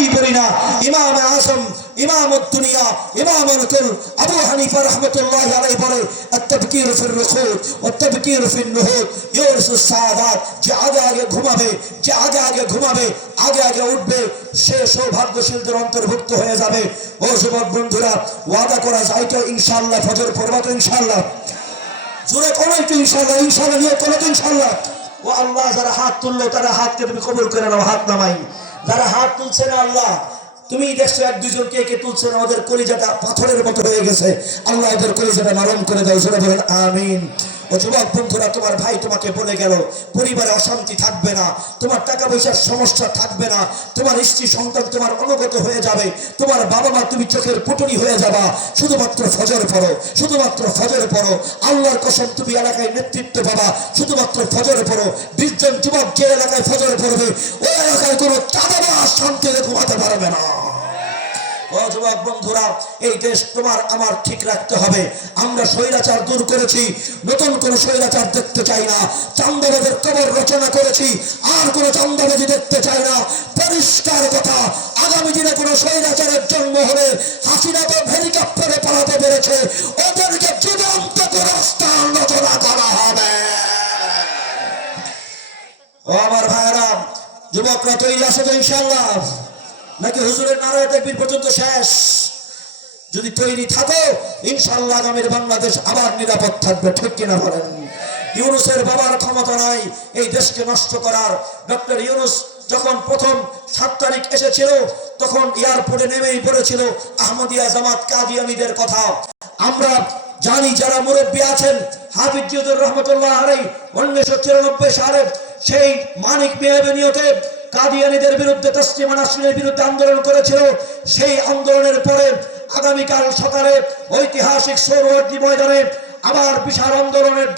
আমি বলি না, ইমাম আযম ইমামুদ দুনিয়া ইমামুল কুল আবু হানিফা রাহমাতুল্লাহি আলাইহি বলে আত-তাবকির ফির রুকুদ ওয়া তাবকির ফিন নুহুদ ইউরসুস সাআদাত। যে আগে আগে ঘুমাবে, যে আগে আগে ঘুমাবে, আগে আগে উঠবে, সে সৌভাগ্যশীলদের অন্তর্ভুক্ত হয়ে যাবে। ও যুবক বন্ধুরা, ওয়াদা করা যায় তো ইনশাআল্লাহ ফজর পড়বা তো ইনশাআল্লাহ? জোরে কোন একটু ইনশাআল্লাহ, ইনশাআল্লাহ নিয়ে কোন তো ইনশাআল্লাহ। ও আল্লাহ, যারা হাত তুললো তারা হাতকে তুমি কবুল করে নাও, হাত নামাই। যারা হাত তুলছে না আল্লাহ, তুমি দেখছো এক দুজন কে কে তুলছে না, ওদের কলিজাটা পাথরের মতো হয়ে গেছে, আল্লাহ ওদের কলিজাটা নরম করে দাও, জোরে বলেন আমিন। ও যুবক বন্ধুরা, তোমার ভাই তোমাকে বলে গেল পরিবারে অশান্তি থাকবে না, তোমার টাকা পয়সার সমস্যা থাকবে না, তোমার স্ত্রী সন্তান তোমার অনুগত হয়ে যাবে, তোমার বাবা মা তুমি চোখের পুটুরি হয়ে যাবা, শুধুমাত্র ফজর পড়ো, শুধুমাত্র ফজর পড়ো। আল্লাহর কসম, তুমি এলাকায় নেতৃত্ব পাবা, শুধুমাত্র ফজর পড়ো। 20 জন যুবক যে এলাকায় ফজর পড়বে, ওই এলাকায় কোনো চাঁদাবাজ শান্তিতে ঘুমাতে পারবে না। ও যুবক বন্ধুরা, এই দেশ তোমার আমার ঠিক রাখতে হবে। আমরা স্বৈরাচার দূর করেছি, নতুন কোন স্বৈরাচার দেখতে চাই না। চাঁদাবাজের কবর রচনা করেছি, আর কোন চাঁদাবাজি দেখতে চাই না। পরিষ্কার কথা, আগামী দিনে কোন স্বৈরাচারের জন্ম হলে হাসিনা তো হেলিকপ্টারে পালাতে পেরেছে, ওদেরকে জীবন্ত রাস্তার রচনা করা হবে। ও আমার ভাইরা, যুবকরা তৈরি আছে তো ইনশাআল্লাহ? নাকি হুজুরের নারায়ে তাকবীর পর্যন্ত শেষ? যদি তৈরি থাকো, ইনশাআল্লাহ আগামীর বাংলাদেশ আবার নিরাপদ থাকবে, ঠিক কিনা বলেন? ইউনূসের বাবার ক্ষমতা নাই এই দেশকে নষ্ট করার। ডক্টর ইউনূস যখন প্রথম 7 তারিখ এসেছিল, তখন এয়ারপোর্টে নেমেই পড়েছিল আহমদিয়া জামাত কাদিয়ানীদের কথা। আমরা জানি, যারা মুরব্বী আছেন, হাফিজ জিয়দুর রহমাতুল্লাহ আলাইহি 1994 সালে সেই মানিক মিয়া এভিনিউতে কাদিয়ানীদের বিরুদ্ধে, তাসলিমা নাসরিনের বিরুদ্ধে আন্দোলন করেছিল। সেই আন্দোলনের পরে আগামীকাল সকালে ঐতিহাসিক সোহরাওয়ার্দী ময়দানে আবার বিশাল আন্দোলনের